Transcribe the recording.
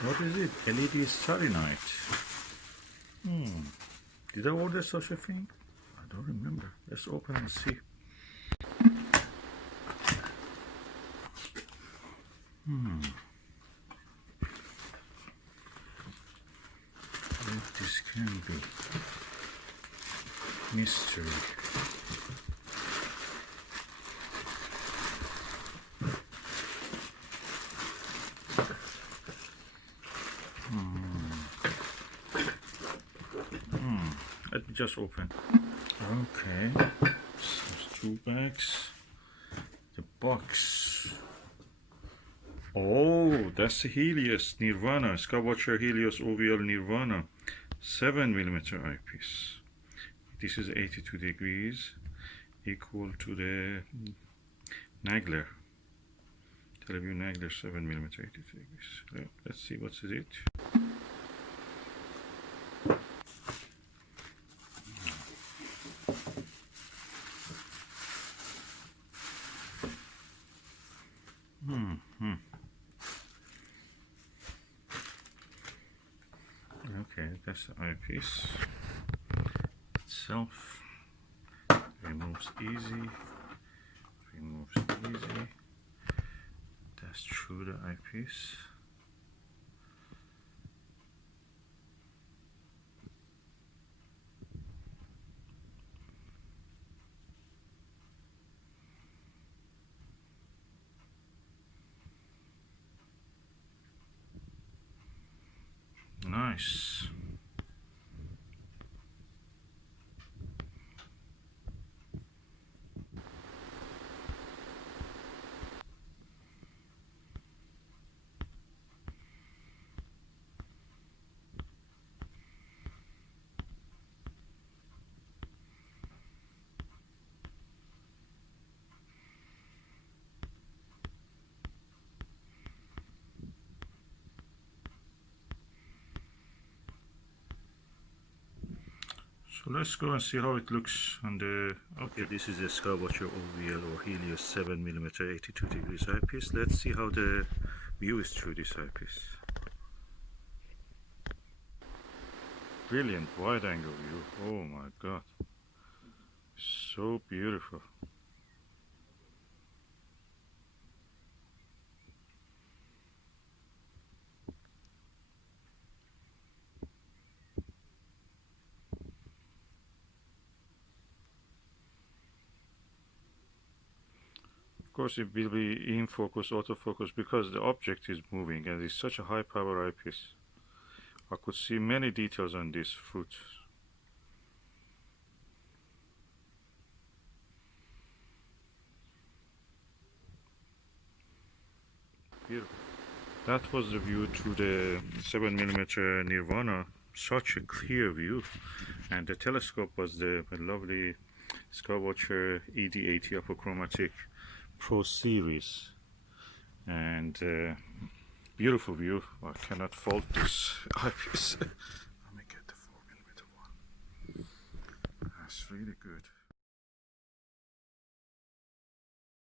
What is it? LED Starry Night. Did I order such a thing? I don't remember. Let's open and see. What this can be. Mystery. Let me just open. Okay, so there's 2 bags. The box. Oh, that's the Helios Nirvana, Skywatcher Helios OVL Nirvana 7mm eyepiece. This is 82 degrees, equal to the Nagler. Teleview Nagler 7mm 82 degrees. Let's see what's it. Okay, that's the eyepiece itself. Removes easy. That's through the eyepiece. Nice. So let's go and see how it looks on the... Okay, this is a Skywatcher OVL or Helios 7mm 82 degrees eyepiece. Let's see how the view is through this eyepiece. Brilliant wide angle view. Oh my god. So beautiful. Of course it will be in focus, autofocus, because the object is moving and it's such a high power eyepiece. I could see many details on this fruit. Beautiful. That was the view through the 7mm Nirvana. Such a clear view. And the telescope was the lovely Skywatcher ED80 apochromatic Pro Series. And beautiful view. I cannot fault this eyepiece. Let me get the 4mm one. That's really good.